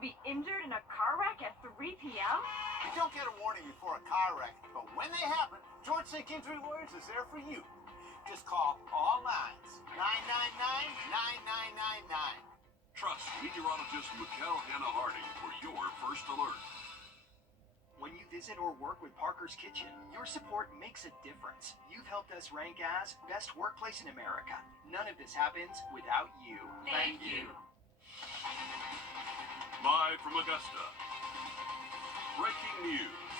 will be injured in a car wreck at 3 p.m.? You don't get a warning before a car wreck, but when they happen, George Sink Injury Lawyers is there for you. Just call all lines, 999-9999. Trust meteorologist Mikkel Hannah Harding for your first alert. When you visit or work with Parker's Kitchen, your support makes a difference. You've helped us rank as best workplace in America. None of this happens without you. Thank you. Live from Augusta, breaking news.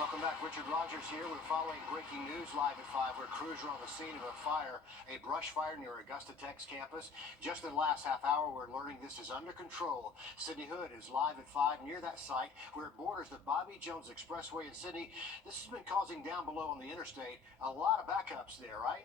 Welcome back. Richard Rogers here. We're following breaking news live at 5. We're cruising on the scene of a fire, a brush fire near Augusta Tech's campus. Just in the last half hour, we're learning this is under control. Sydney Hood is live at 5 near that site where it borders the Bobby Jones Expressway in Sydney. This has been causing down below on the interstate a lot of backups there, right?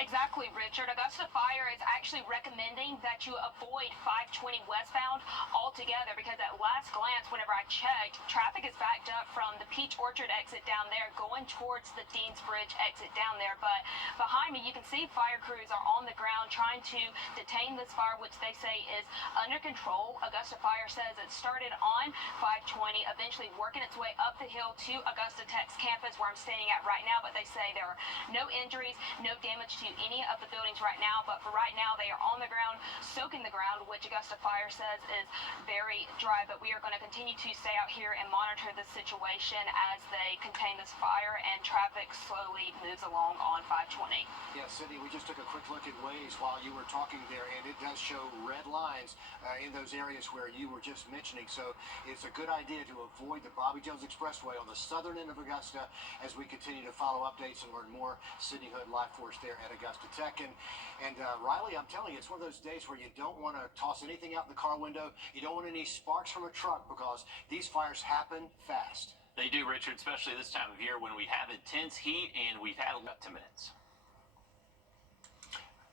Exactly, Richard. Augusta Fire is actually recommending that you avoid 520 westbound altogether because at last glance, whenever I checked, traffic is backed up from the Peach Orchard exit down there going towards the Deans Bridge exit down there. But behind me, you can see fire crews are on the ground trying to detain this fire, which they say is under control. Augusta Fire says it started on 520, eventually working its way up the hill to Augusta Tech's campus where I'm staying at right now. But they say there are no injuries, no damage to any of the buildings right now, but for right now they are on the ground, soaking the ground, which Augusta Fire says is very dry. But we are going to continue to stay out here and monitor the situation as they contain this fire and traffic slowly moves along on 520. Yeah, Sydney, we just took a quick look at Waze while you were talking there, and it does show red lines in those areas where you were just mentioning. So it's a good idea to avoid the Bobby Jones Expressway on the southern end of Augusta as we continue to follow updates and learn more. Sydney Hood live for us there at Augusta Tech. And Riley, I'm telling you, it's one of those days where you don't want to toss anything out the car window. You don't want any sparks from a truck because these fires happen fast. They do, Richard, especially this time of year when we have intense heat and we've had up to minutes.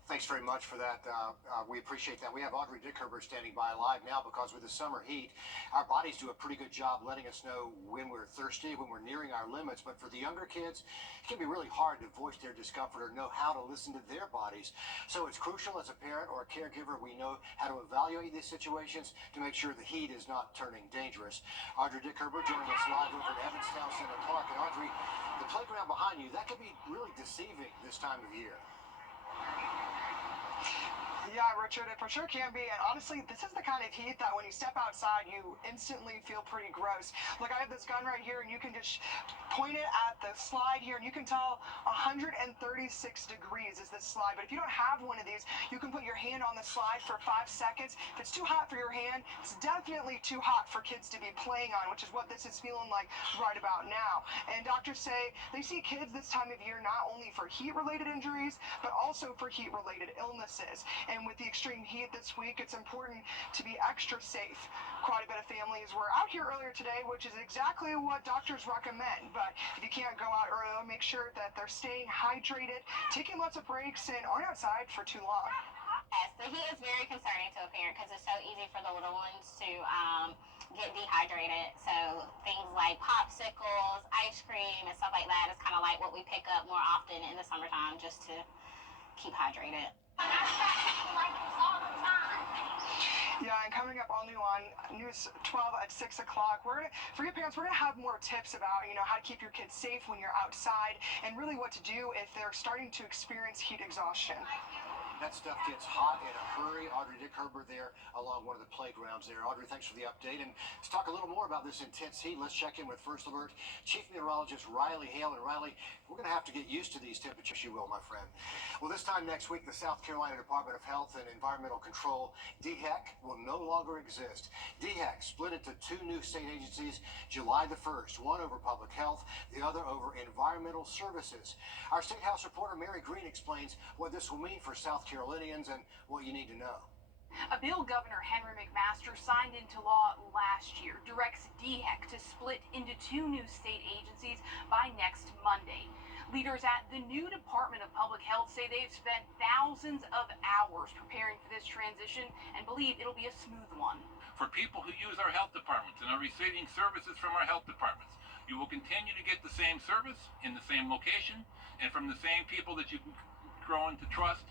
Thanks very much for that. We appreciate that. We have Audrey Dickerber standing by live now because with the summer heat, our bodies do a pretty good job letting us know when we're thirsty, when we're nearing our limits. But for the younger kids, it can be really hard to voice their discomfort or know how to listen to their bodies. So it's crucial as a parent or a caregiver, we know how to evaluate these situations to make sure the heat is not turning dangerous. Audrey Dickerber joining us live over at Evanstown Center Park. And Audrey, the playground behind you, that can be really deceiving this time of year. Yeah, Richard, it for sure can be. And honestly, this is the kind of heat that when you step outside, you instantly feel pretty gross. Look, I have this gun right here, and you can just point it at the slide here, and you can tell 136 degrees is this slide. But if you don't have one of these, you can put your hand on the slide for 5 seconds. If it's too hot for your hand, it's definitely too hot for kids to be playing on, which is what this is feeling like right about now. And doctors say they see kids this time of year not only for heat-related injuries, but also for heat-related illnesses. And with the extreme heat this week, it's important to be extra safe. Quite a bit of families were out here earlier today, which is exactly what doctors recommend. But if you can't go out earlier, make sure that they're staying hydrated, taking lots of breaks, and aren't outside for too long. Yes, the heat is very concerning to a parent because it's so easy for the little ones to get dehydrated. So things like popsicles, ice cream, and stuff like that is kind of like what we pick up more often in the summertime just to keep hydrated. Yeah, and coming up all new on News 12 at 6 o'clock, for you parents, we're going to have more tips about, how to keep your kids safe when you're outside and really what to do if they're starting to experience heat exhaustion. That stuff gets hot in a hurry. Audrey Dickerber there along one of the playgrounds there. Audrey, thanks for the update. And let's talk a little more about this intense heat. Let's check in with First Alert Chief Meteorologist Riley Hale. And Riley, we're going to have to get used to these temperatures, you will, my friend. Well, this time next week, the South Carolina Department of Health and Environmental Control, DHEC, will no longer exist. DHEC split into two new state agencies July the 1st, one over public health, the other over environmental services. Our State House reporter Mary Green explains what this will mean for South Carolinians and what you need to know. A bill Governor Henry McMaster signed into law last year directs DHEC to split into two new state agencies by next Monday. Leaders at the new Department of Public Health say they've spent thousands of hours preparing for this transition and believe it'll be a smooth one. For people who use our health departments and are receiving services from our health departments, you will continue to get the same service in the same location and from the same people that you've grown to trust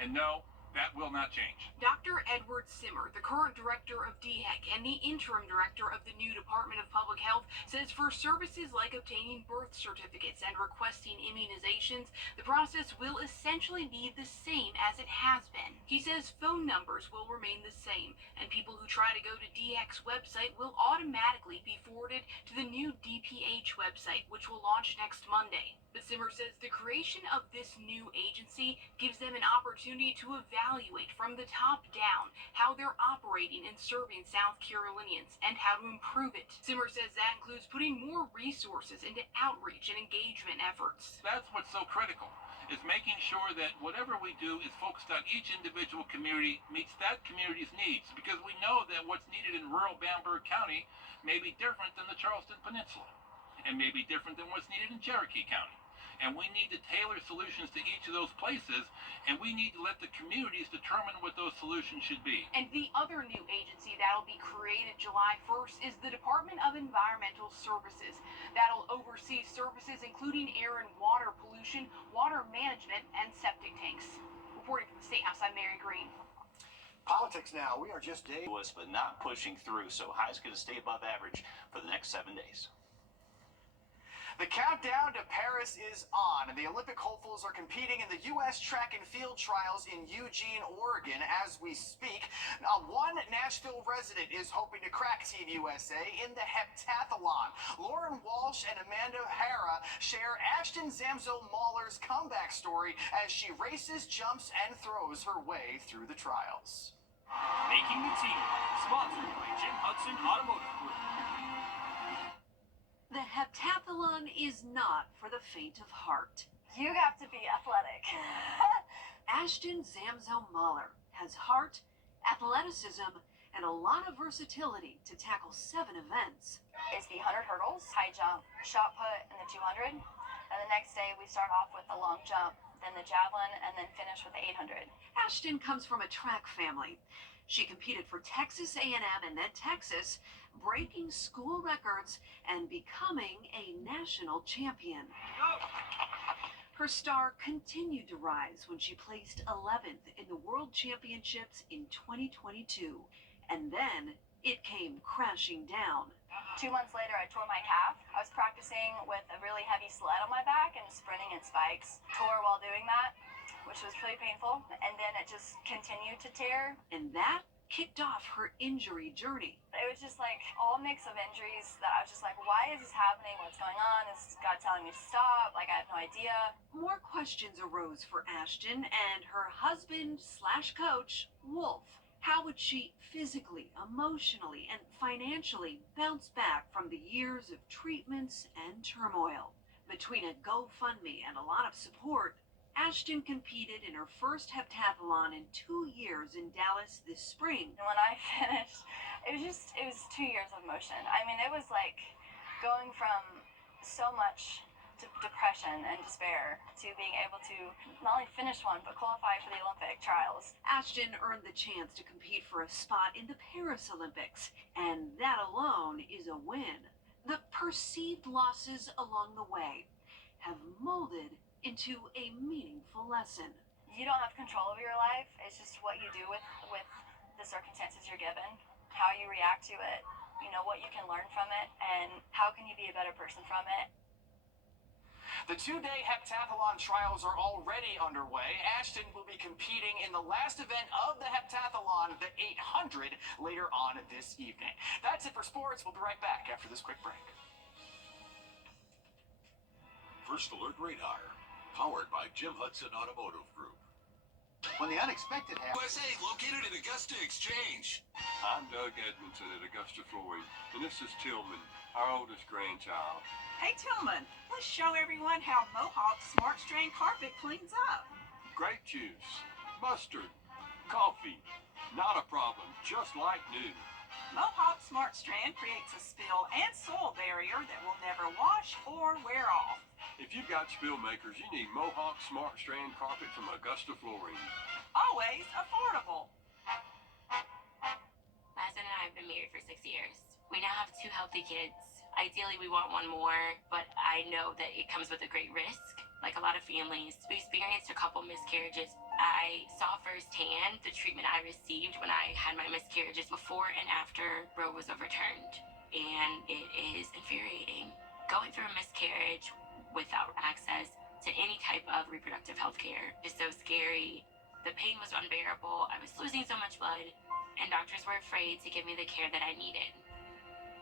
and know That will not change. Dr. Edward Simmer, the current director of DHEC and the interim director of the new Department of Public Health, says for services like obtaining birth certificates and requesting immunizations, the process will essentially be the same as it has been. He says phone numbers will remain the same, and people who try to go to DHEC's website will automatically be forwarded to the new DPH website, which will launch next Monday. But Simmer says the creation of this new agency gives them an opportunity to evaluate from the top down how they're operating and serving South Carolinians and how to improve it. Simmer says that includes putting more resources into outreach and engagement efforts. That's what's so critical, is making sure that whatever we do is focused on each individual community meets that community's needs, because we know that what's needed in rural Bamberg County may be different than the Charleston Peninsula, and may be different than what's needed in Cherokee County. And we need to tailor solutions to each of those places, and we need to let the communities determine what those solutions should be. And the other new agency that'll be created July 1st is the Department of Environmental Services. That'll oversee services including air and water pollution, water management, and septic tanks. Reporting from the State House, I'm Mary Green. Politics now. We are just days. But not pushing through, so high's going to stay above average for the next 7 days. The countdown to Paris is on, and the Olympic hopefuls are competing in the U.S. track and field trials in Eugene, Oregon, as we speak. Now, one Nashville resident is hoping to crack Team USA in the heptathlon. Lauren Walsh and Amanda Hara share Ashton Zamzo-Mahler's comeback story as she races, jumps, and throws her way through the trials. Making the team, sponsored by Jim Hudson Automotive Group. The heptathlon is not for the faint of heart. You have to be athletic. Ashton Zamzo-Mahler has heart, athleticism, and a lot of versatility to tackle 7 events. It's the 100 hurdles, high jump, shot put, and the 200. And the next day we start off with the long jump, then the javelin, and then finish with the 800. Ashton comes from a track family. She competed for Texas A&M and then Texas, breaking school records and becoming a national champion. Her star continued to rise when she placed 11th in the World Championships in 2022. And then it came crashing down. 2 months later, I tore my calf. I was practicing with a really heavy sled on my back and sprinting in spikes. Tore while doing that, which was pretty painful. And then it just continued to tear. And that kicked off her injury journey. It was just like all mix of injuries that I was just like, why is this happening? What's going on? Is God telling me to stop? Like, I have no idea. More questions arose for Ashton and her husband/coach, Wolf. How would she physically, emotionally, and financially bounce back from the years of treatments and turmoil? Between a GoFundMe and a lot of support, Ashton competed in her first heptathlon in 2 years in Dallas this spring. And when I finished, it was 2 years of motion. I mean, it was like going from so much depression and despair to being able to not only finish one, but qualify for the Olympic trials. Ashton earned the chance to compete for a spot in the Paris Olympics, and that alone is a win. The perceived losses along the way have molded into a meaningful lesson. You don't have control over your life. It's just what you do with the circumstances you're given, how you react to it, you know, what you can learn from it, and how can you be a better person from it. The 2-day heptathlon trials are already underway. Ashton will be competing in the last event of the heptathlon, the 800, later on this evening. That's it for sports. We'll be right back after this quick break. First Alert Radar, powered by Jim Hudson Automotive Group. When the unexpected happens. USA, located at Augusta Exchange. I'm Doug Edmondson at Augusta Flooring, and this is Tillman, our oldest grandchild. Hey Tillman, let's show everyone how Mohawk Smart Strain Carpet cleans up. Grape juice, mustard, coffee, not a problem, just like new. Mohawk Smart Strand creates a spill and soil barrier that will never wash or wear off. If you've got spill makers, you need Mohawk Smart Strand Carpet from Augusta Flooring. Always affordable. My husband and I have been married for 6 years. We now have 2 healthy kids. Ideally, we want one more, but I know that it comes with a great risk. like a lot of families, we experienced a couple miscarriages. I saw firsthand the treatment I received when I had my miscarriages before and after Roe was overturned. And it is infuriating. Going through a miscarriage without access to any type of reproductive health care is so scary. The pain was unbearable. I was losing so much blood, and doctors were afraid to give me the care that I needed.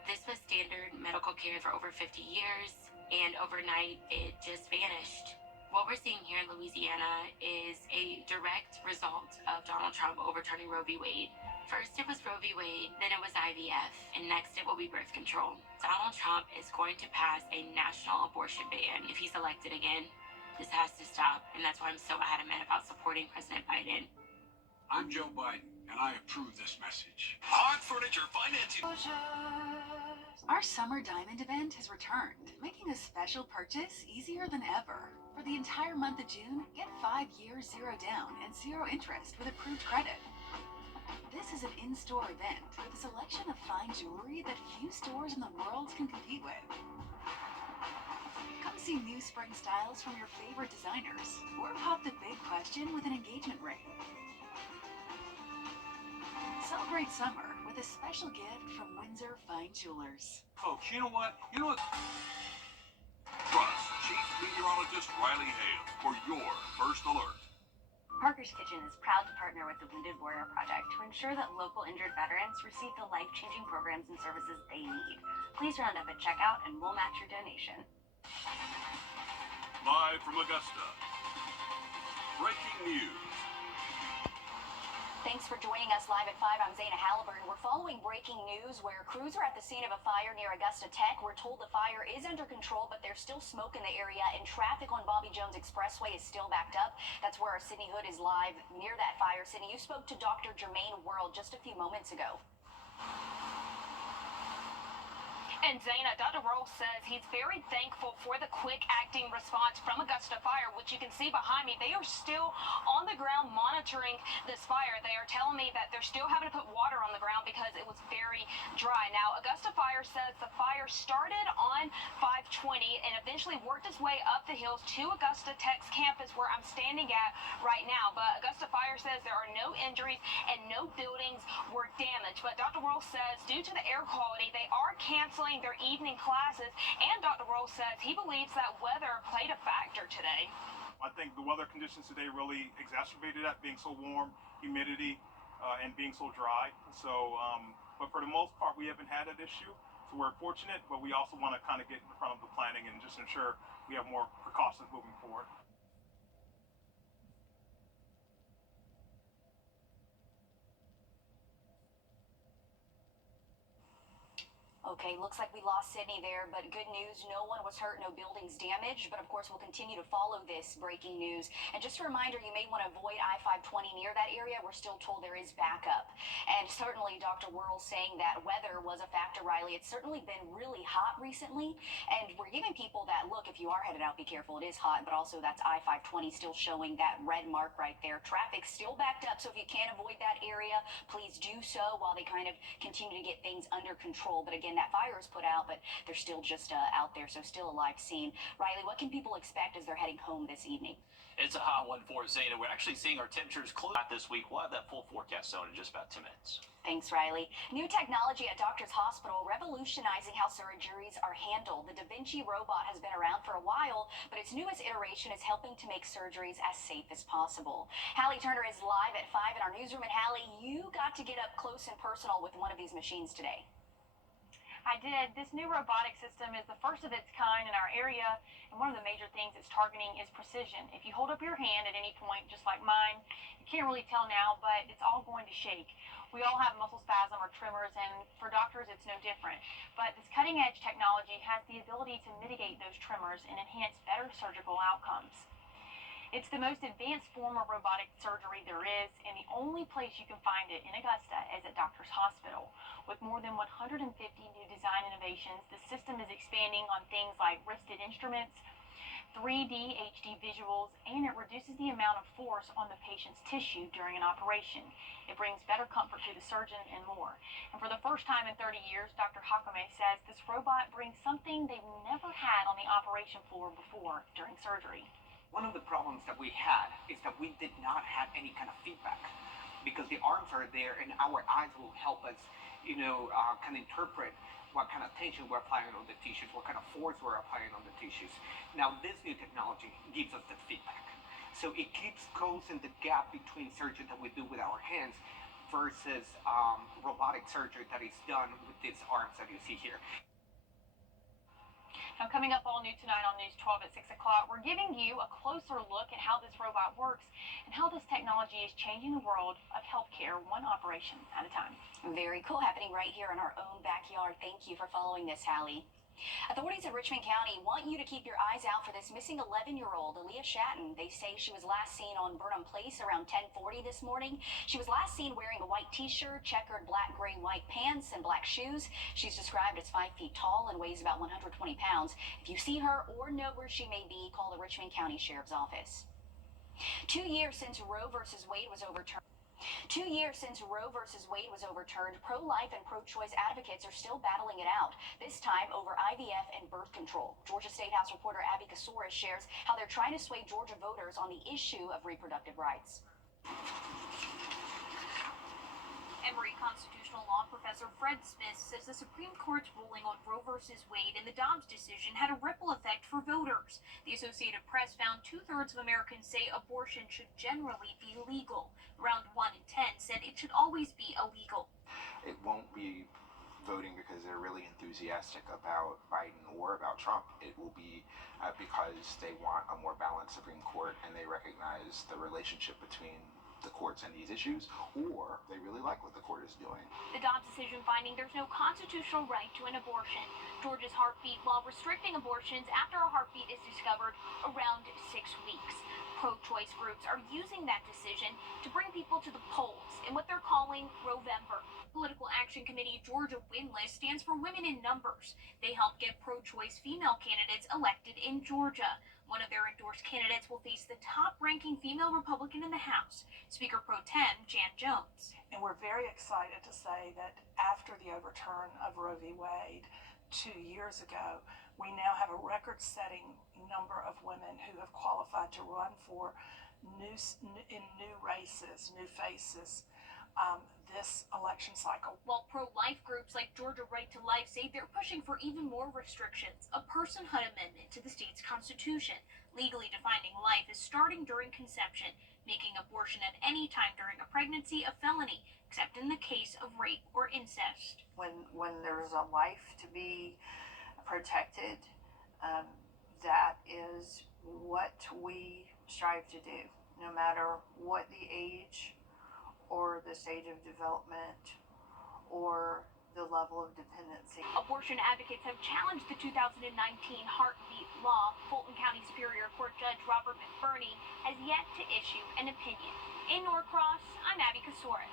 This was standard medical care for over 50 years, and overnight it just vanished. What we're seeing here in Louisiana is a direct result of Donald Trump overturning Roe v. Wade. First it was Roe v. Wade, then it was IVF, and next it will be birth control. Donald Trump is going to pass a national abortion ban if he's elected again. This has to stop, and that's why I'm so adamant about supporting President Biden. I'm Joe Biden, and I approve this message. Hot Furniture Financing. Our summer diamond event has returned, making a special purchase easier than ever. For the entire month of June, get 5 years 0 down and 0 interest with approved credit. This is an in-store event with a selection of fine jewelry that few stores in the world can compete with. Come see new spring styles from your favorite designers, or pop the big question with an engagement ring. Celebrate summer with a special gift from Windsor Fine Jewelers. Folks, you know what? Trust Chief Meteorologist Riley Hale for your first alert. Parker's Kitchen is proud to partner with the Wounded Warrior Project to ensure that local injured veterans receive the life-changing programs and services they need. Please round up at checkout and we'll match your donation. Live from Augusta. Breaking news. Thanks for joining us live at 5. I'm Zaina Halliburton. We're following breaking news where crews are at the scene of a fire near Augusta Tech. We're told the fire is under control, but there's still smoke in the area, and traffic on Bobby Jones Expressway is still backed up. That's where our Sydney Hood is live near that fire. Sydney, you spoke to Dr. Jermaine World just a few moments ago. And Zaina, Dr. Roll says he's very thankful for the quick acting response from Augusta Fire, which you can see behind me. They are still on the ground monitoring this fire. They are telling me that they're still having to put water on the ground because it was very dry. Now, Augusta Fire says the fire started on 520 and eventually worked its way up the hills to Augusta Tech's campus where I'm standing at right now. But Augusta Fire says there are no injuries and no buildings were damaged. But Dr. Roll says due to the air quality, they are canceling their evening classes, and Dr. Roll says he believes that weather played a factor today. I think the weather conditions today really exacerbated that, being so warm, humidity, and being so dry. So, but for the most part, we haven't had that issue. So we're fortunate, but we also want to kind of get in front of the planning and just ensure we have more precautions moving forward. Okay, looks like we lost Sydney there, but good news, no one was hurt, no buildings damaged. But of course, we'll continue to follow this breaking news. And just a reminder, you may want to avoid I-520 near that area. We're still told there is backup. And certainly, Dr. Worrell saying that weather was a factor, Riley. It's certainly been really hot recently. And we're giving people that, look, if you are headed out, be careful. It is hot, but also that's I-520 still showing that red mark right there. Traffic still backed up, so if you can avoid that area, please do so while they kind of continue to get things under control. But again, that fire is put out, but they're still just out there, so still a live scene. Riley, what can people expect as they're heading home this evening? It's a hot one for Zeta. We're actually seeing our temperatures close out this week. We'll have that full forecast zone in just about 2 minutes. Thanks, Riley. New technology at Doctors Hospital revolutionizing how surgeries are handled. The Da Vinci robot has been around for a while, but its newest iteration is helping to make surgeries as safe as possible. Hallie Turner is live at 5 in our newsroom. And Hallie, you got to get up close and personal with one of these machines today. I did. This new robotic system is the first of its kind in our area, and one of the major things it's targeting is precision. If you hold up your hand at any point, just like mine, you can't really tell now, but it's all going to shake. We all have muscle spasm or tremors, and for doctors, it's no different. But this cutting-edge technology has the ability to mitigate those tremors and enhance better surgical outcomes. It's the most advanced form of robotic surgery there is, and the only place you can find it in Augusta is at Doctors Hospital. With more than 150 new design innovations, the system is expanding on things like wristed instruments, 3D HD visuals, and it reduces the amount of force on the patient's tissue during an operation. It brings better comfort to the surgeon and more. And for the first time in 30 years, Dr. Hakame says this robot brings something they've never had on the operation floor before during surgery. One of the problems that we had is that we did not have any kind of feedback because the arms are there and our eyes will help us, kind of interpret what kind of tension we're applying on the tissues, what kind of force we're applying on the tissues. Now, this new technology gives us the feedback. So it keeps closing the gap between surgery that we do with our hands versus robotic surgery that is done with these arms that you see here. Now, coming up all new tonight on News 12 at 6 o'clock, we're giving you a closer look at how this robot works and how this technology is changing the world of healthcare one operation at a time. Very cool, happening right here in our own backyard. Thank you for following this, Hallie. Authorities in Richmond County want you to keep your eyes out for this missing 11-year-old, Aaliyah Shatton. They say she was last seen on Burnham Place around 10:40 this morning. She was last seen wearing a white t-shirt, checkered black, gray, white pants, and black shoes. She's described as 5 feet tall and weighs about 120 pounds. If you see her or know where she may be, call the Richmond County Sheriff's Office. 2 years since Roe versus Wade was overturned. 2 years since Roe versus Wade was overturned, pro-life and pro-choice advocates are still battling it out, this time over IVF and birth control. Georgia State House reporter Abby Kasoris shares how they're trying to sway Georgia voters on the issue of reproductive rights. Emory constitutional law professor Fred Smith says the Supreme Court's ruling on Roe v. Wade and the Dobbs decision had a ripple effect for voters. The Associated Press found 2/3 of Americans say abortion should generally be legal. Around 1 in 10 said it should always be illegal. It won't be voting because they're really enthusiastic about Biden or about Trump. It will be because they want a more balanced Supreme Court and they recognize the relationship between the courts and these issues, or they really like what the court is doing. The Dobbs decision finding there's no constitutional right to an abortion. Georgia's heartbeat law restricting abortions after a heartbeat is discovered around 6 weeks. Pro-choice groups are using that decision to bring people to the polls in what they're calling Rovember. Political Action Committee Georgia Winless stands for Women in Numbers. They help get pro-choice female candidates elected in Georgia. One of their endorsed candidates will face the top-ranking female Republican in the House, Speaker Pro Tem Jan Jones. And we're very excited to say that after the overturn of Roe v. Wade 2 years ago, we now have a record-setting number of women who have qualified to run for new races, new faces, this election cycle. While pro-life groups like Georgia Right to Life say they're pushing for even more restrictions, a personhood amendment to the state's constitution, legally defining life as starting during conception, making abortion at any time during a pregnancy a felony, except in the case of rape or incest. When there's a life to be protected, that is what we strive to do, no matter what the age or the stage of development or the level of dependency. Abortion advocates have challenged the 2019 heartbeat law. Fulton County Superior Court Judge Robert McBurney has yet to issue an opinion. In Norcross, I'm Abby Kasoris.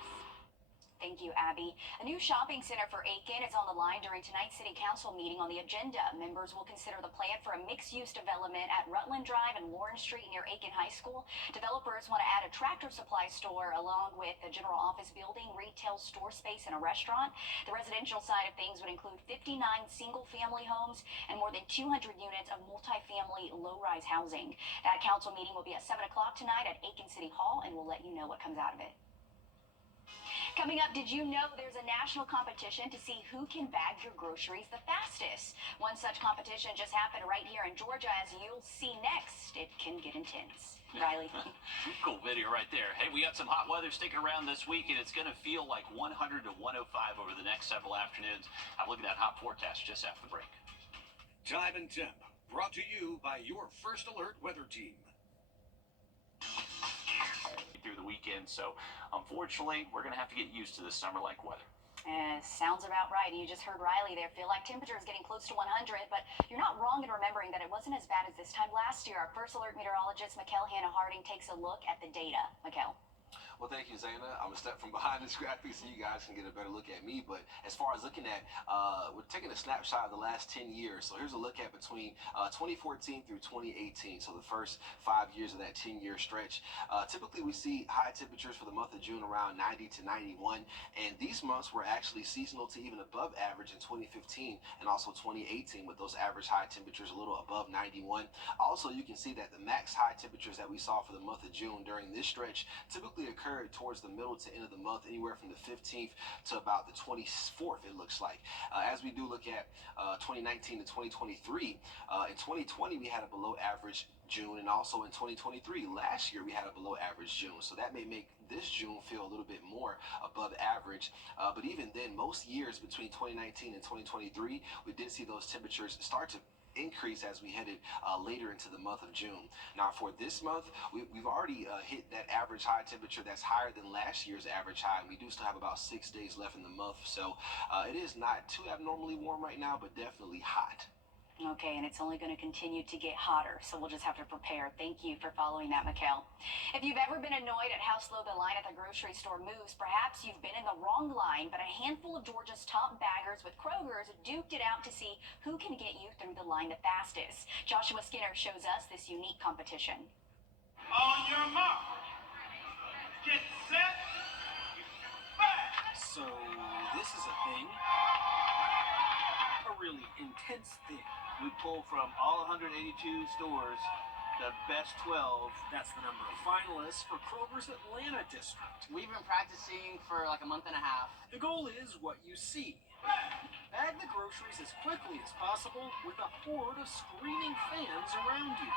Thank you, Abby. A new shopping center for Aiken is on the line during tonight's City Council meeting. On the agenda, members will consider the plan for a mixed-use development at Rutland Drive and Lawrence Street near Aiken High School. Developers want to add a Tractor Supply store along with a general office building, retail store space, and a restaurant. The residential side of things would include 59 single-family homes and more than 200 units of multifamily low-rise housing. That council meeting will be at 7 o'clock tonight at Aiken City Hall, and we'll let you know what comes out of it. Coming up, did you know there's a national competition to see who can bag your groceries the fastest? One such competition just happened right here in Georgia. As you'll see next, it can get intense. Riley. Cool video right there. Hey, we got some hot weather sticking around this week, and it's going to feel like 100 to 105 over the next several afternoons. I'll look at that hot forecast just after the break. Time and Temp, brought to you by your First Alert weather team. Through the weekend, so unfortunately we're gonna have to get used to this summer-like weather. Sounds about right. You just heard Riley there. Feel like temperature is getting close to 100, but you're not wrong in remembering that it wasn't as bad as this time last year. Our First Alert meteorologist, Mikkel Hannah Harding, takes a look at the data. Mikkel. Well, thank you, Zaina. I'm gonna step from behind this graphic so you guys can get a better look at me. But as far as looking at, we're taking a snapshot of the last 10 years. So here's a look at between 2014 through 2018. So the first 5 years of that 10-year stretch. Typically, we see high temperatures for the month of June around 90 to 91, and these months were actually seasonal to even above average in 2015 and also 2018, with those average high temperatures a little above 91. Also, you can see that the max high temperatures that we saw for the month of June during this stretch typically occurred towards the middle to end of the month, anywhere from the 15th to about the 24th, it looks like. As we do look at 2019 to 2023, in 2020 we had a below average June, and also in 2023 last year we had a below average June, so that may make this June feel a little bit more above average, but even then, most years between 2019 and 2023 we did see those temperatures start to increase as we headed later into the month of June. Now for this month, we've already hit that average high temperature that's higher than last year's average high, and we do still have about 6 days left in the month, so it is not too abnormally warm right now, but definitely hot. Okay, and it's only going to continue to get hotter, so we'll just have to prepare. Thank you for following that, Mikkel. If you've ever been annoyed at how slow the line at the grocery store moves, perhaps you've been in the wrong line, but a handful of Georgia's top baggers with Kroger's duked it out to see who can get you through the line the fastest. Joshua Skinner shows us this unique competition. On your mark, get set, back. So, this is a thing. A really intense thing. We pull from all 182 stores the best 12. That's the number of finalists for Kroger's Atlanta district. We've been practicing for like a month and a half. The goal is what you see. Bag the groceries as quickly as possible with a horde of screaming fans around you.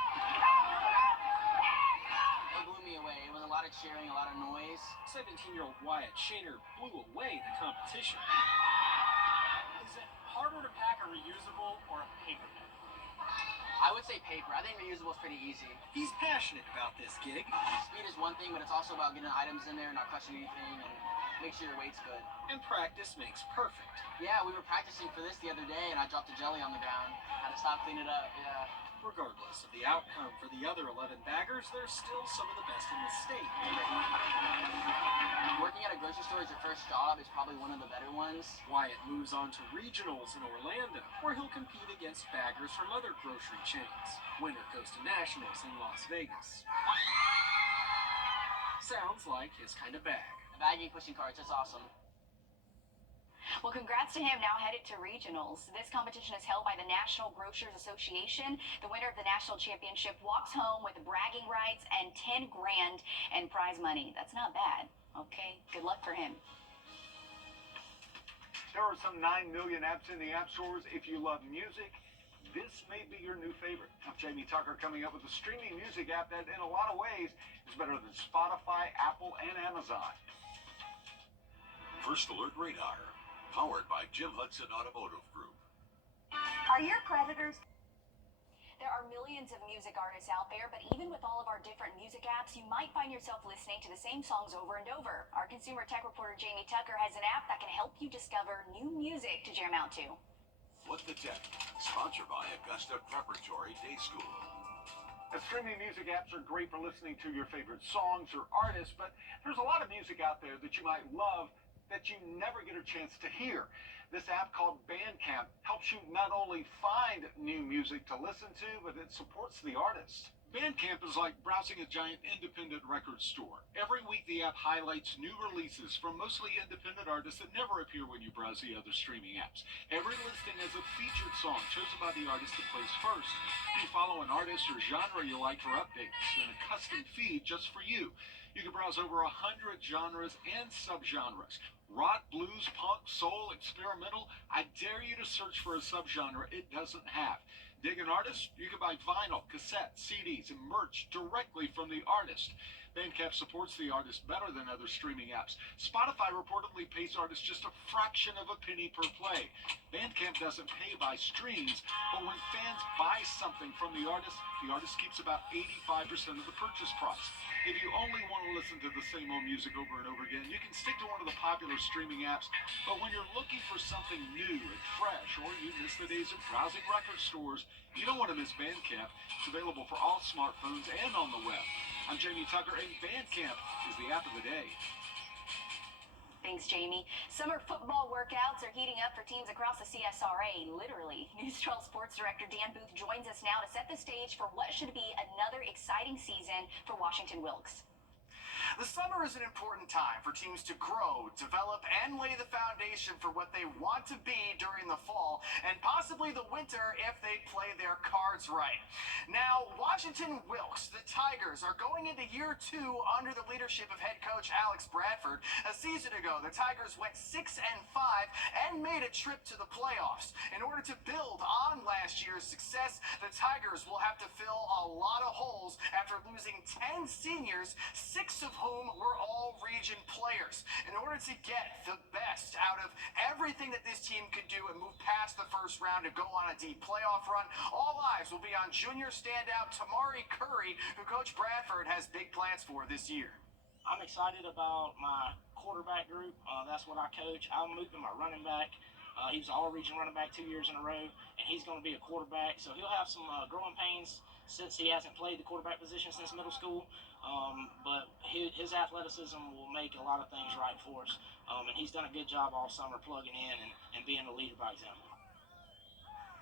It blew me away. It was a lot of cheering, a lot of noise. 17-year-old Wyatt Shaner blew away the competition. Is it harder to pack a reusable or a paper bag? I would say paper. I think reusable is pretty easy. He's passionate about this gig. Speed is one thing, but it's also about getting items in there, not crushing anything, and make sure your weight's good. And practice makes perfect. Yeah, we were practicing for this the other day, and I dropped a jelly on the ground. Had to stop, clean it up, yeah. Regardless of the outcome for the other 11 baggers, they're still some of the best in the state. Working at a grocery store as your first job is probably one of the better ones. Wyatt moves on to regionals in Orlando, where he'll compete against baggers from other grocery chains. Winner goes to nationals in Las Vegas. Sounds like his kind of bag. Bagging, pushing carts, that's awesome. Well, congrats to him, now headed to regionals. This competition is held by the National Grocers Association. The winner of the national championship walks home with bragging rights and 10 grand in prize money. That's not bad. Okay, good luck for him. There are some 9 million apps in the app stores. If you love music, this may be your new favorite. I'm Jamie Tucker, coming up with a streaming music app that in a lot of ways is better than Spotify, Apple, and Amazon. First Alert Radar, powered by Jim Hudson Automotive Group. Are your creditors? There are millions of music artists out there, but even with all of our different music apps, you might find yourself listening to the same songs over and over. Our consumer tech reporter Jamie Tucker has an app that can help you discover new music to jam out to. What the Tech, sponsored by Augusta Preparatory Day School. Streaming music apps are great for listening to your favorite songs or artists, but there's a lot of music out there that you might love that you never get a chance to hear. This app called Bandcamp helps you not only find new music to listen to, but it supports the artist. Bandcamp is like browsing a giant independent record store. Every week the app highlights new releases from mostly independent artists that never appear when you browse the other streaming apps. Every listing has a featured song chosen by the artist that plays first. You follow an artist or genre you like for updates and a custom feed just for you. You can browse over 100 genres and subgenres. Rock, blues, punk, soul, experimental. I dare you to search for a subgenre it doesn't have. Dig an artist? You can buy vinyl, cassette, CDs, and merch directly from the artist. Bandcamp supports the artist better than other streaming apps. Spotify reportedly pays artists just a fraction of a penny per play. Bandcamp doesn't pay by streams, but when fans buy something from the artist keeps about 85% of the purchase price. If you only want to listen to the same old music over and over again, you can stick to one of the popular streaming apps, but when you're looking for something new and fresh, or you miss the days of browsing record stores, you don't want to miss Bandcamp. It's available for all smartphones and on the web. I'm Jamie Tucker, and Bandcamp is the app of the day. Thanks, Jamie. Summer football workouts are heating up for teams across the CSRA, literally. News 12 Sports Director Dan Booth joins us now to set the stage for what should be another exciting season for Washington Wilkes. The summer is an important time for teams to grow, develop, and lay the foundation for what they want to be during the fall, and possibly the winter if they play their cards right. Now, Washington Wilkes, the Tigers, are going into year 2 under the leadership of head coach Alex Bradford. A season ago, the Tigers went 6-5 and made a trip to the playoffs. In order to build on last year's success, the Tigers will have to fill a lot of holes after losing 10 seniors, 6 of whom were all region players. In order to get the best out of everything that this team could do and move past the first round to go on a deep playoff run, all eyes will be on junior standout Tamari Curry, who Coach Bradford has big plans for this year. I'm excited about my quarterback group. That's what I coach. I'm moving my running back. He was an all-region running back 2 years in a row, and he's going to be a quarterback. So he'll have some growing pains since he hasn't played the quarterback position since middle school. But his athleticism will make a lot of things right for us. And he's done a good job all summer plugging in and being a leader by example.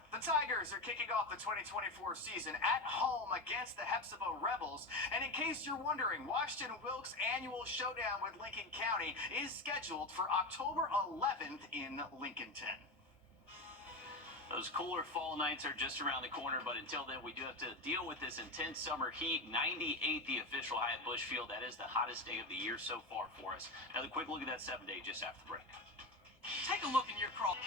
The Tigers are kicking off the 2024 season at home against the Hepzibah Rebels. And in case you're wondering, Washington Wilkes' annual showdown with Lincoln County is scheduled for October 11th in Lincolnton. Those cooler fall nights are just around the corner, but until then, we do have to deal with this intense summer heat. 98 the official high at Bushfield. That is the hottest day of the year so far for us. Another quick look at that 7-day just after the break. Take a look in your crawl.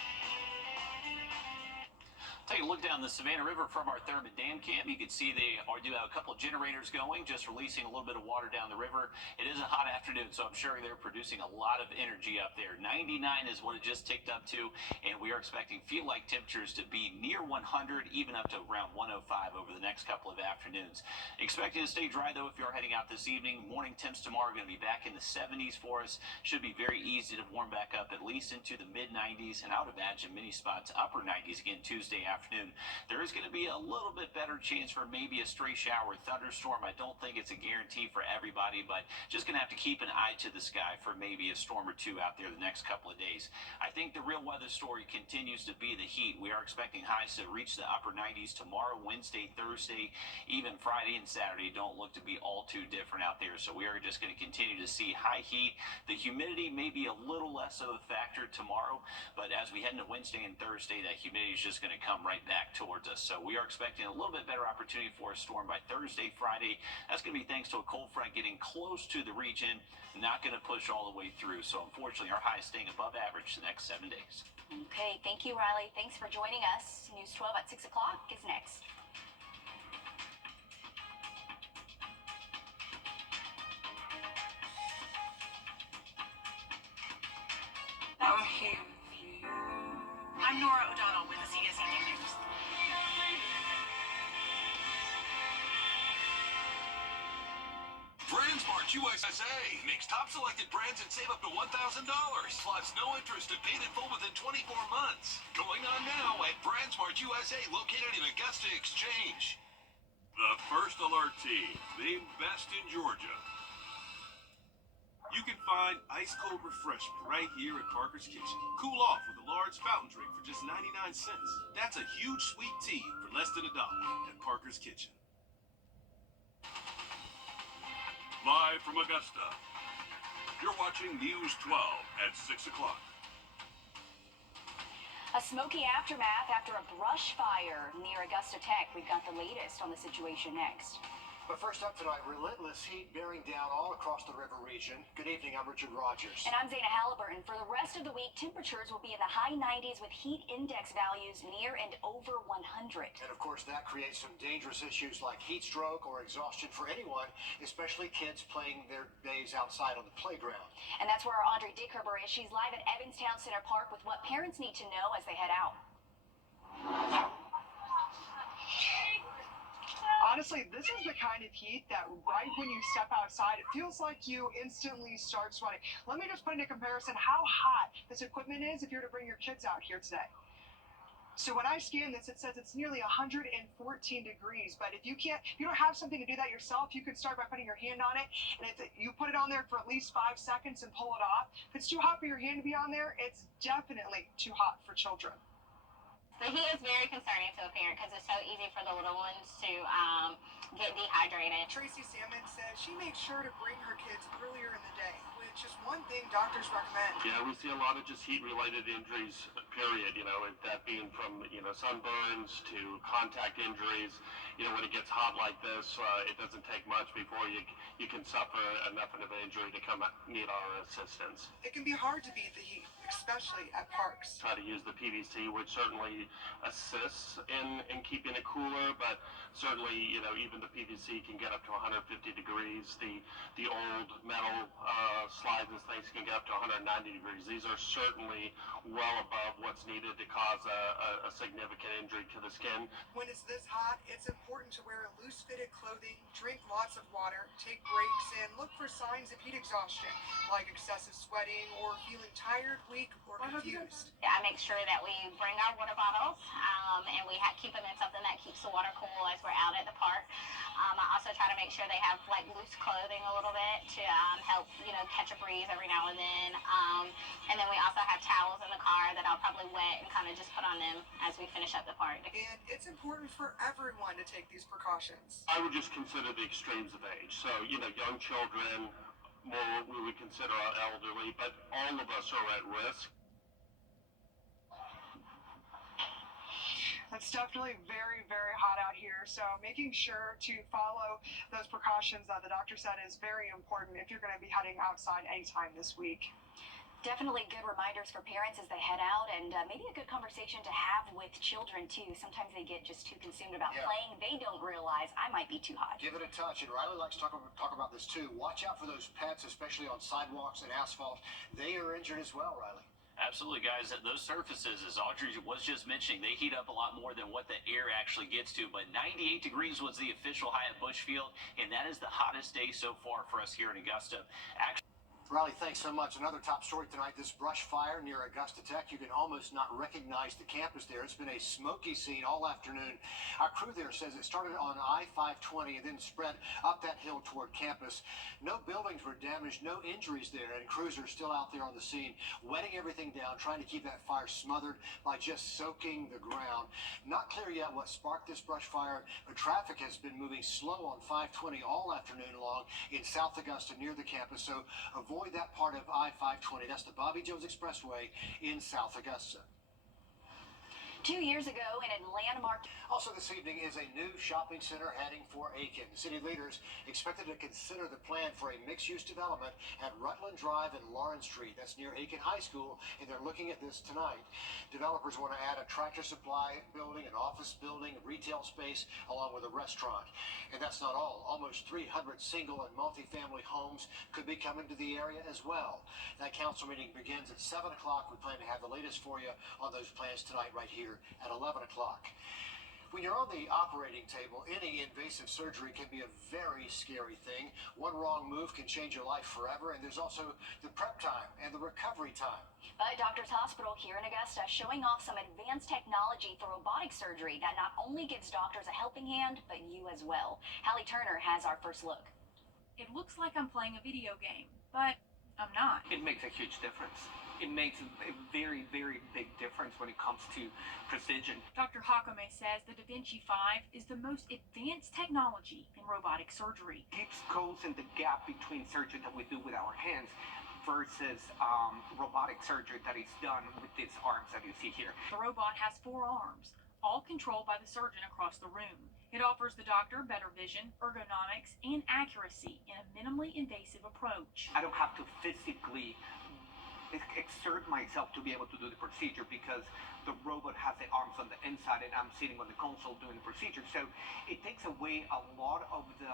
Take a look down the Savannah River from our Thurman Dam Cam. You can see they do have a couple of generators going, just releasing a little bit of water down the river. It is a hot afternoon, so I'm sure they're producing a lot of energy up there. 99 is what it just ticked up to, and we are expecting feel-like temperatures to be near 100, even up to around 105 over the next couple of afternoons. Expecting to stay dry, though, if you're heading out this evening. Morning temps tomorrow are going to be back in the 70s for us. Should be very easy to warm back up, at least into the mid-90s, and I would imagine many spots upper 90s again Tuesday afternoon. There is going to be a little bit better chance for maybe a stray shower thunderstorm. I don't think it's a guarantee for everybody, but just going to have to keep an eye to the sky for maybe a storm or two out there the next couple of days. I think the real weather story continues to be the heat. We are expecting highs to reach the upper 90s tomorrow, Wednesday, Thursday, even Friday and Saturday don't look to be all too different out there. So we are just going to continue to see high heat. The humidity may be a little less of a factor tomorrow, but as we head into Wednesday and Thursday, that humidity is just going to come right back towards us. So we are expecting a little bit better opportunity for a storm by Thursday, Friday. That's going to be thanks to a cold front getting close to the region, not going to push all the way through. So unfortunately, our high is staying above average the next 7 days. Okay, thank you, Riley. Thanks for joining us. News 12 at 6 o'clock is next. I'm here with you. I'm Nora O'Donnell with the CSED News. BrandsMart USA makes top selected brands and save up to $1,000. Plus no interest and paid in full within 24 months. Going on now at BrandsMart USA, located in Augusta Exchange. The First Alert team, named best in Georgia. You can find ice-cold refreshment right here at Parker's Kitchen. Cool off with a large fountain drink for just 99 cents. That's a huge sweet tea for less than $1 at Parker's Kitchen. Live from Augusta, you're watching News 12 at 6 o'clock. A smoky aftermath after a brush fire near Augusta Tech. We've got the latest on the situation next. But first up tonight, relentless heat bearing down all across the river region. Good evening, I'm Richard Rogers. And I'm Zana Halliburton. For the rest of the week, temperatures will be in the high 90s with heat index values near and over 100. And of course, that creates some dangerous issues like heat stroke or exhaustion for anyone, especially kids playing their days outside on the playground. And that's where our Audrey Dickerber is. She's live at Evanstown Center Park with what parents need to know as they head out. Honestly, this is the kind of heat that right when you step outside, it feels like you instantly start sweating. Let me just put into comparison how hot this equipment is if you're to bring your kids out here today. So when I scan this, it says it's nearly 114 degrees. But if you don't have something to do that yourself, you could start by putting your hand on it. And if you put it on there for at least 5 seconds and pull it off, if it's too hot for your hand to be on there, it's definitely too hot for children. The heat is very concerning to a parent because it's so easy for the little ones to get dehydrated. Tracy Salmon says she makes sure to bring her kids earlier in the day, which is one thing doctors recommend. Yeah, we see a lot of just heat-related injuries, period, that being from, sunburns to contact injuries. When it gets hot like this, it doesn't take much before you can suffer enough of an injury to come need our assistance. It can be hard to beat the heat, especially at parks. Try to use the PVC, which certainly assists in keeping it cooler, but certainly, even the PVC can get up to 150 degrees. The old metal slides and things can get up to 190 degrees. These are certainly well above what's needed to cause a significant injury to the skin. When it's this hot, it's important to wear loose-fitted clothing, drink lots of water, take breaks, and look for signs of heat exhaustion, like excessive sweating or feeling tired, weak, or confused. I make sure that we bring our water bottles and we keep them in something that keeps the water cool as we're out at the park. I also try to make sure they have loose clothing a little bit to help catch a breeze every now and then. And then we also have towels in the car that I'll probably wet and kind of just put on them as we finish up the park. And it's important for everyone to take these precautions. I would just consider the extremes of age. So, young children, more we would consider elderly, but all of us are at risk. It's definitely very, very hot out here, so making sure to follow those precautions that the doctor said is very important if you're going to be heading outside anytime this week. Definitely good reminders for parents as they head out, and maybe a good conversation to have with children too. Sometimes they get just too consumed about playing. They don't realize I might be too hot. Give it a touch, and Riley likes to talk about this too. Watch out for those pets, especially on sidewalks and asphalt. They are injured as well, Riley. Absolutely, guys. Those surfaces, as Audrey was just mentioning, they heat up a lot more than what the air actually gets to. But 98 degrees was the official high at Bushfield, and that is the hottest day so far for us here in Augusta. Riley, thanks so much. Another top story tonight, this brush fire near Augusta Tech. You can almost not recognize the campus there. It's been a smoky scene all afternoon. Our crew there says it started on I-520 and then spread up that hill toward campus. No buildings were damaged, no injuries there, and crews are still out there on the scene, wetting everything down, trying to keep that fire smothered by just soaking the ground. Not clear yet what sparked this brush fire, but traffic has been moving slow on 520 all afternoon long in South Augusta near the campus, so avoid that part of I-520. That's the Bobby Jones Expressway in South Augusta. 2 years ago in a landmark. Also this evening is a new shopping center heading for Aiken. City leaders expected to consider the plan for a mixed-use development at Rutland Drive and Lawrence Street. That's near Aiken High School, and they're looking at this tonight. Developers want to add a tractor supply building, an office building, a retail space, along with a restaurant. And that's not all. Almost 300 single and multi-family homes could be coming to the area as well. That council meeting begins at 7 o'clock. We plan to have the latest for you on those plans tonight right here at 11 o'clock. When you're on the operating table, any invasive surgery can be a very scary thing. One wrong move can change your life forever, and there's also the prep time and the recovery time. But Doctors Hospital here in Augusta showing off some advanced technology for robotic surgery that not only gives doctors a helping hand, but you as well. Hallie Turner has our first look. It looks like I'm playing a video game, but I'm not. It makes a huge difference. It makes a very, very big difference when it comes to precision. Dr. Hakame says the Da Vinci 5 is the most advanced technology in robotic surgery. It closing the gap between surgery that we do with our hands versus robotic surgery that is done with these arms that you see here. The robot has 4 arms, all controlled by the surgeon across the room. It offers the doctor better vision, ergonomics, and accuracy in a minimally invasive approach. I don't have to physically exert myself to be able to do the procedure because the robot has the arms on the inside and I'm sitting on the console doing the procedure. So it takes away a lot of the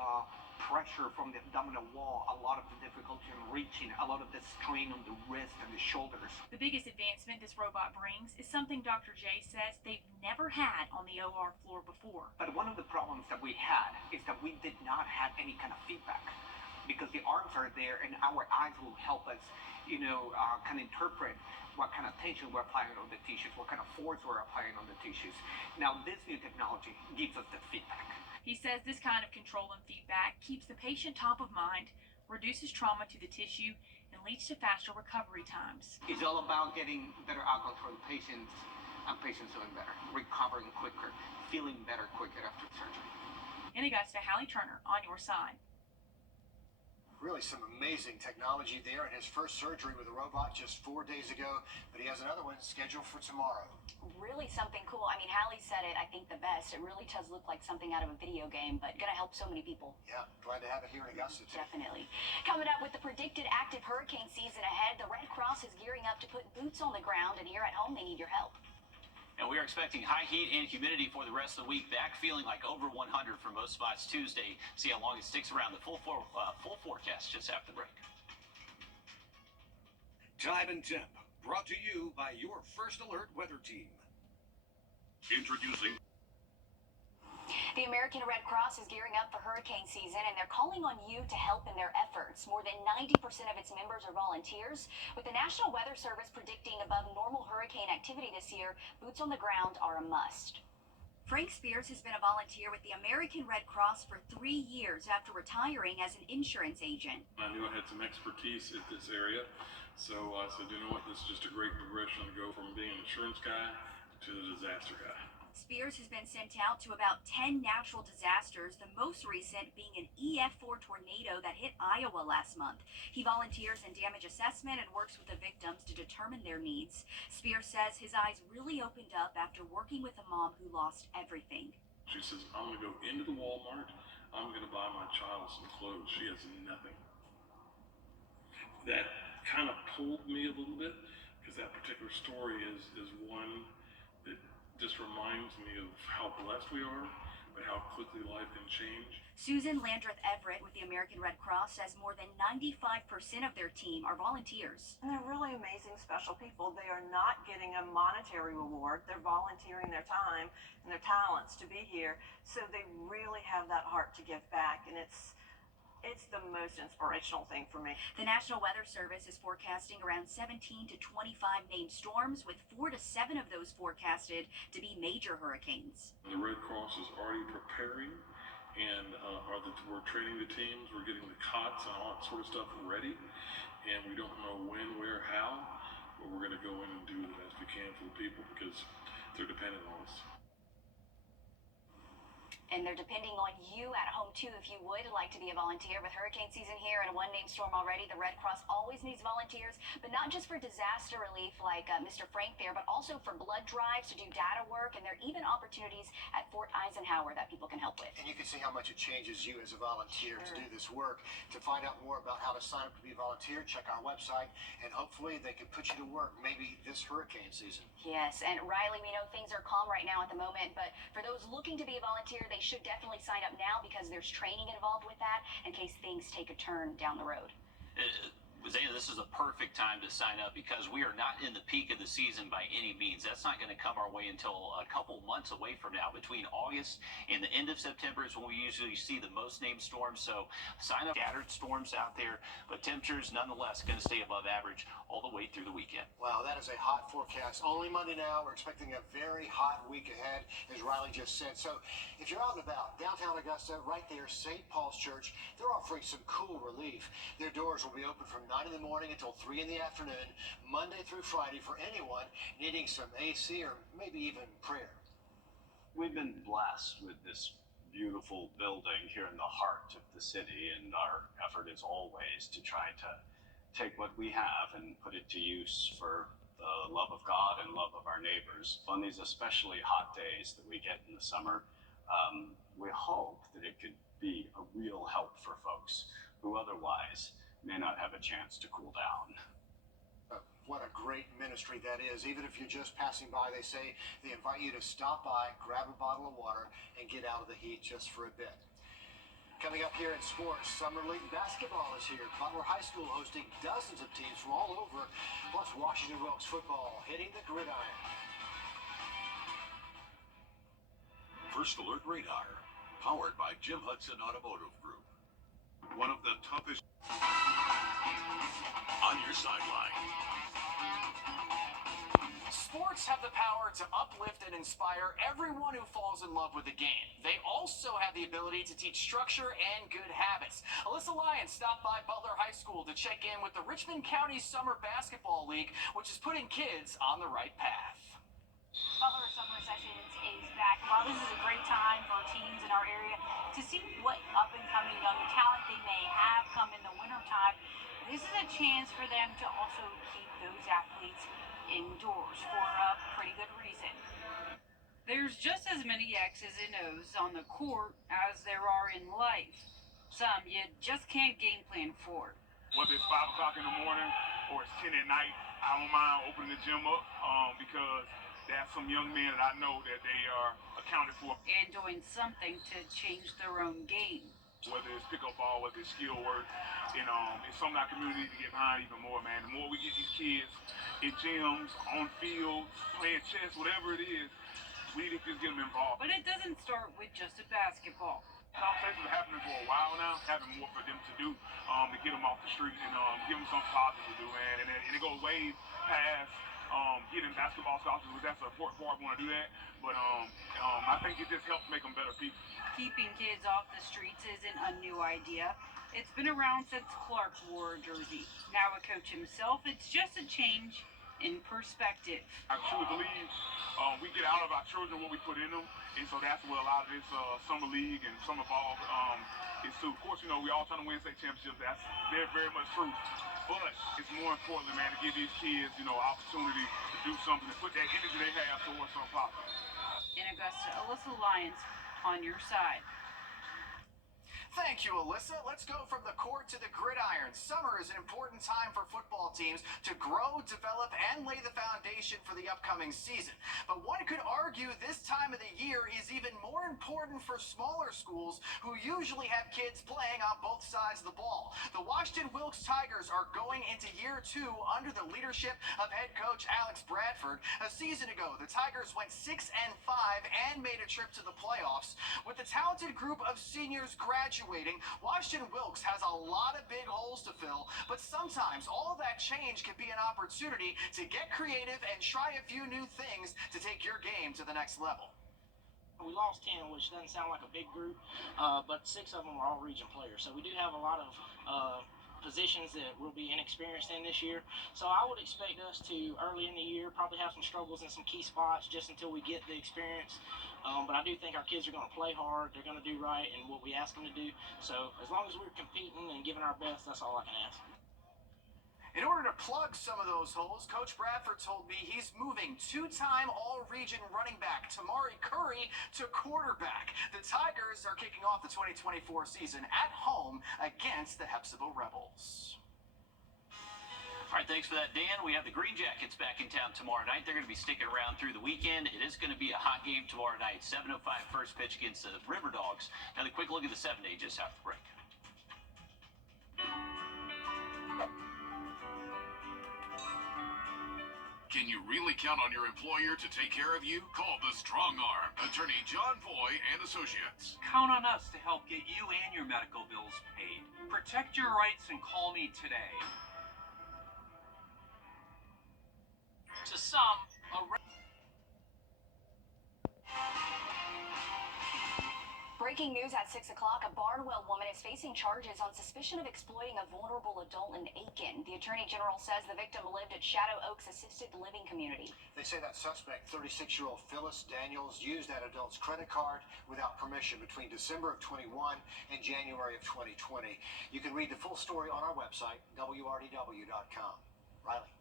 pressure from the abdominal wall, a lot of the difficulty in reaching, a lot of the strain on the wrist and the shoulders. The biggest advancement this robot brings is something Dr. J says they've never had on the OR floor before. But one of the problems that we had is that we did not have any kind of feedback. because the arms are there and our eyes will help us, kind of interpret what kind of tension we're applying on the tissues, what kind of force we're applying on the tissues. Now, this new technology gives us the feedback. He says this kind of control and feedback keeps the patient top of mind, reduces trauma to the tissue, and leads to faster recovery times. It's all about getting better outcomes for the patients and patients doing better, recovering quicker, feeling better quicker after surgery. In Augusta, Hallie Turner on your side. Really some amazing technology there, and his first surgery with a robot just 4 days ago, but he has another one scheduled for tomorrow. Really something cool. I mean, Hallie said it, I think, the best. It really does look like something out of a video game, but gonna help so many people. Yeah, glad to have it here in Augusta, too. Definitely. Coming up with the predicted active hurricane season ahead, the Red Cross is gearing up to put boots on the ground, and here at home, they need your help. And we are expecting high heat and humidity for the rest of the week. Back feeling like over 100 for most spots Tuesday. See how long it sticks around. The full forecast just after the break. Time and Temp, brought to you by your First Alert weather team. Introducing The American Red Cross is gearing up for hurricane season, and they're calling on you to help in their efforts. More than 90% of its members are volunteers. With the National Weather Service predicting above normal hurricane activity this year, boots on the ground are a must. Frank Spears has been a volunteer with the American Red Cross for 3 years after retiring as an insurance agent. I knew I had some expertise at this area, so I said, you know what, this is just a great progression to go from being an insurance guy to the disaster guy. Spears has been sent out to about 10 natural disasters, the most recent being an EF4 tornado that hit Iowa last month. He volunteers in damage assessment and works with the victims to determine their needs. Spears says his eyes really opened up after working with a mom who lost everything. She says, I'm going to go into the Walmart, I'm going to buy my child some clothes. She has nothing. That kind of pulled me a little bit, because that particular story is one that just reminds me of how blessed we are, but how quickly life can change. Susan Landreth Everett with the American Red Cross says more than 95% of their team are volunteers. And they're really amazing, special people. They are not getting a monetary reward. They're volunteering their time and their talents to be here. So they really have that heart to give back, and it's the most inspirational thing for me. The National Weather Service is forecasting around 17 to 25 named storms, with 4 to 7 of those forecasted to be major hurricanes. The Red Cross is already preparing, and we're training the teams, we're getting the cots and all that sort of stuff ready, and we don't know when, where, how, but we're going to go in and do the best we can for the people because they're dependent on us. And they're depending on you at home, too, if you would like to be a volunteer. With hurricane season here and one named storm already, the Red Cross always needs volunteers, but not just for disaster relief like Mr. Frank there, but also for blood drives, to do data work, and there are even opportunities at Fort Eisenhower that people can help with. And you can see how much it changes you as a volunteer to do this work. To find out more about how to sign up to be a volunteer, check our website, and hopefully they can put you to work maybe this hurricane season. Yes, and Riley, we know things are calm right now at the moment, but for those looking to be a volunteer, they should definitely sign up now because there's training involved with that in case things take a turn down the road. Zana, this is a perfect time to sign up because we are not in the peak of the season by any means. That's not going to come our way until a couple months away from now. Between August and the end of September is when we usually see the most named storms. So sign up. Scattered storms out there, but temperatures nonetheless going to stay above average all the way through the weekend. Wow, that is a hot forecast. Only Monday now. We're expecting a very hot week ahead, as Riley just said. So if you're out and about, downtown Augusta, right there, St. Paul's Church, they're offering some cool relief. Their doors will be open from 9 in the morning until 3 in the afternoon, Monday through Friday, for anyone needing some AC or maybe even prayer. We've been blessed with this beautiful building here in the heart of the city, and our effort is always to try to take what we have and put it to use for the love of God and love of our neighbors. On these especially hot days that we get in the summer, we hope that it could be a real help for folks who otherwise may not have a chance to cool down. What a great ministry that is. Even if you're just passing by, they say they invite you to stop by, grab a bottle of water, and get out of the heat just for a bit. Coming up here in sports, Summer League basketball is here. Butler High School hosting dozens of teams from all over, plus Washington Wilkes football hitting the gridiron. First Alert Radar, powered by Jim Hudson Automotive Group. One of the toughest On your sideline. Sports have the power to uplift and inspire everyone who falls in love with the game. They also have the ability to teach structure and good habits. Alyssa Lyons stopped by Butler High School to check in with the Richmond County Summer Basketball League, which is putting kids on the right path. Butler Summer Sessions is back. While this is a great time for teams in our area to see what up-and-coming young talent they may have come in the wintertime, this is a chance for them to also keep those athletes indoors for a pretty good reason. There's just as many X's and O's on the court as there are in life. Some you just can't game plan for. Whether it's 5 o'clock in the morning or it's 10 at night, I don't mind opening the gym up because that's some young men that I know that they are accounted for. And doing something to change their own game. Whether it's pick up ball, whether it's skill work, and it's something our community needs to get behind even more, man. The more we get these kids in gyms, on fields, playing chess, whatever it is, we need to just get them involved. But it doesn't start with just a basketball. Conversations are happening for a while now, having more for them to do to get them off the street and give them something positive to do, man. And it goes way past getting basketball scholarships, which that's an important part. We want to do that. But I think it just helps make them better people. Keeping kids off the streets isn't a new idea. It's been around since Clark wore a jersey. Now a coach himself, it's just a change in perspective. I truly believe we get out of our children what we put in them, and so that's what a lot of this summer league and summer ball is to. Of course, we all trying to win state championships. That's very, very much true. But it's more important, man, to give these kids, an opportunity to do something, to put that energy they have towards something positive. In Augusta, Alyssa Lyons on your side. Thank you, Alyssa. Let's go from the court to the gridiron. Summer is an important time for football teams to grow, develop, and lay the foundation for the upcoming season. But one could argue this time of the year is even more important for smaller schools who usually have kids playing on both sides of the ball. The Washington Wilkes Tigers are going into year 2 under the leadership of head coach Alex Bradford. A season ago, the Tigers went 6-5 and made a trip to the playoffs. With the talented group of seniors graduating, Washington Wilkes has a lot of big holes to fill, but sometimes all of that change can be an opportunity to get creative and try a few new things to take your game to the next level. We lost 10, which doesn't sound like a big group, but 6 of them are all region players. So we do have a lot of positions that we'll be inexperienced in this year. So I would expect us to, early in the year, probably have some struggles in some key spots just until we get the experience. But I do think our kids are going to play hard. They're going to do right in what we ask them to do. So as long as we're competing and giving our best, that's all I can ask. In order to plug some of those holes, Coach Bradford told me he's moving 2-time All-Region running back Tamari Curry to quarterback. The Tigers are kicking off the 2024 season at home against the Hepzibah Rebels. All right, thanks for that, Dan. We have the Green Jackets back in town tomorrow night. They're going to be sticking around through the weekend. It is going to be a hot game tomorrow night. 7:05 first pitch against the River Dogs. Now, the quick look at the 7-day just after the break. Can you really count on your employer to take care of you? Call the Strong Arm, attorney John Foy and Associates. Count on us to help get you and your medical bills paid. Protect your rights and call me today. To some, Breaking news at 6 o'clock, a Barnwell woman is facing charges on suspicion of exploiting a vulnerable adult in Aiken. The Attorney General says the victim lived at Shadow Oaks Assisted Living Community. They say that suspect, 36-year-old Phyllis Daniels, used that adult's credit card without permission between December of 21 and January of 2020. You can read the full story on our website, wrdw.com. Riley.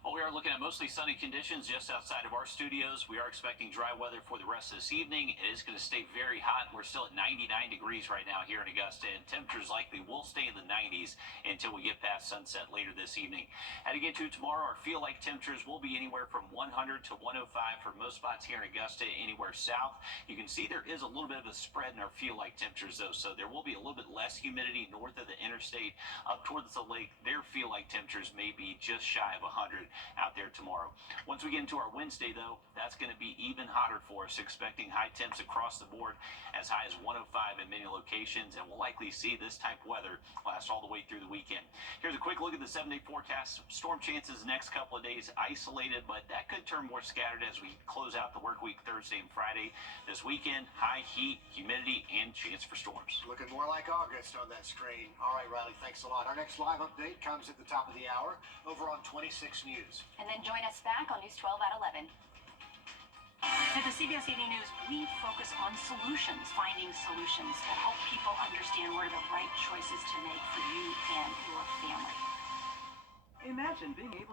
Well, we are looking at mostly sunny conditions just outside of our studios. We are expecting dry weather for the rest of this evening. It is going to stay very hot. We're still at 99 degrees right now here in Augusta, and temperatures likely will stay in the 90s until we get past sunset later this evening. Heading into tomorrow, our feel-like temperatures will be anywhere from 100 to 105 for most spots here in Augusta, anywhere south. You can see there is a little bit of a spread in our feel-like temperatures, though, so there will be a little bit less humidity north of the interstate. Up towards the lake, their feel-like temperatures may be just shy of 100 out there tomorrow. Once we get into our Wednesday, though, that's going to be even hotter for us, expecting high temps across the board as high as 105 in many locations. precipitations, and we'll likely see this type of weather last all the way through the weekend. Here's a quick look at the 7-day forecast. Storm chances next couple of days isolated, but that could turn more scattered as we close out the work week Thursday and Friday. This weekend, high heat, humidity, and chance for storms. Looking more like August on that screen. All right, Riley, thanks a lot. Our next live update comes at the top of the hour over on 26 News. And then join us back on News 12 at 11. At the CBS 80 News, we focus on solutions, finding solutions that help people understand what are the right choices to make for you and your family. Imagine being able